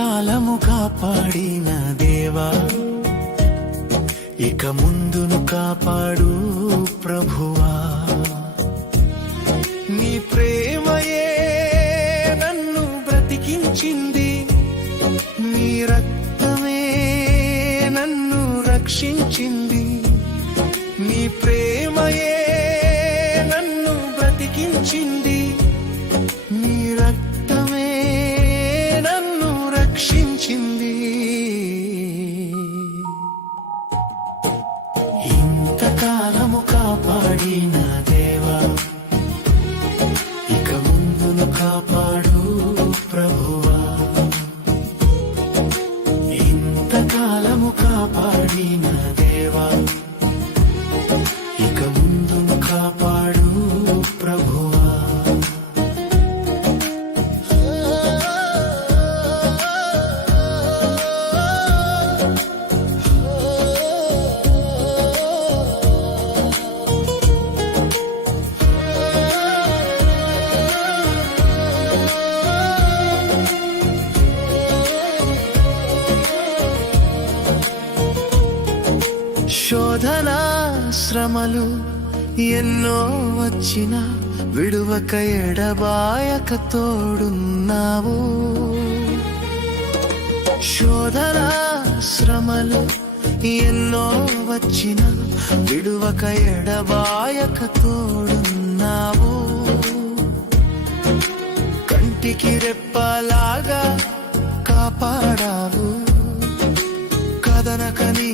ఇంతకాలము కాపాడిన దేవా, ఇక ముందును కాపాడు ప్రభువా. నీ ప్రేమయే నన్ను బ్రతికించింది, నీ రక్తమే నన్ను రక్షించింది. నీ ప్రేమయే నన్ను బ్రతికించింది, నీ రక్తమే నన్ను రక్షించింది. ఇంతకాలము కాపాడిన దేవా, ఇక ముందును కాపాడు ప్రభువా. ఇంతకాలము కాపాడిన దేవా, ఇక ముందును కాపాడు ప్రభువా. శోధన శ్రమలు ఎన్నో వచ్చిన విడువక ఎడబాయక తోడున్నావు. శోధన శ్రమలు ఎన్నో వచ్చిన విడువక ఎడబాయక తోడున్నావు. కంటికి రెప్పలాగా కాపాడావు, కదనకని